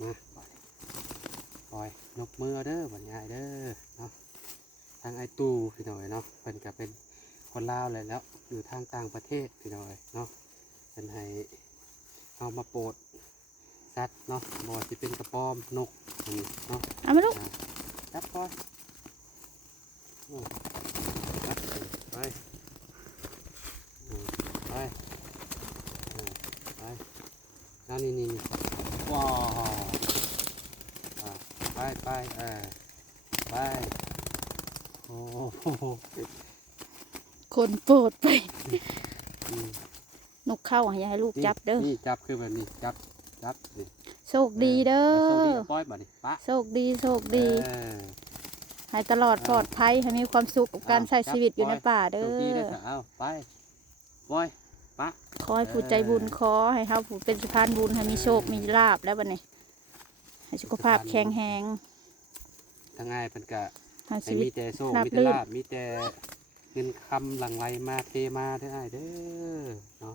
มาปล่อยนกมือเด้อบัดนี้เด้อเนาะทางไอตู้พี่น้อยเนาะเพิ่นก็เป็นคนลาวเลยแล้วอยู่ทางต่างประเทศพี่น้อยเนาะเป็นให้เอามาโปรดสัตว์เนาะบ่ว่าสิเป็นกระป๋อมนกนี่เนาะ เอามาลูก จับปล่อยจับไปไปไปนั่นนี่ว้าวไปไปโอ้โห คนโปรดไปนกเข้าอย่าให้ลูกจับเด้อ นี่จับคือแบบนี้จับนี่ โชคดีเด้อ โชคดีปล่อยบัดนี้ปะ โชคดีให้ตลอดปลอดภัยให้มีความสุขกับการใช้ชีวิตอยู่ในป่าเด้ โชคดีเด้ อ อเอาไปปล่อยปะ ขอให้ผู้ใจบุญขอให้เฮาผู้เป็นสะพานบุญให้มีโชคมีลาภแล้วบัดนี้ให้สุขภาพแข็งแรง ทั้งง่ายเป็นกะ ให้ ให้ ชีวิต มีแต่โชค ราบ มีแต่ รื่น ลาบมีแต่เงินคำหลั่งไหลมาเทมาได้อเด้อเนาะ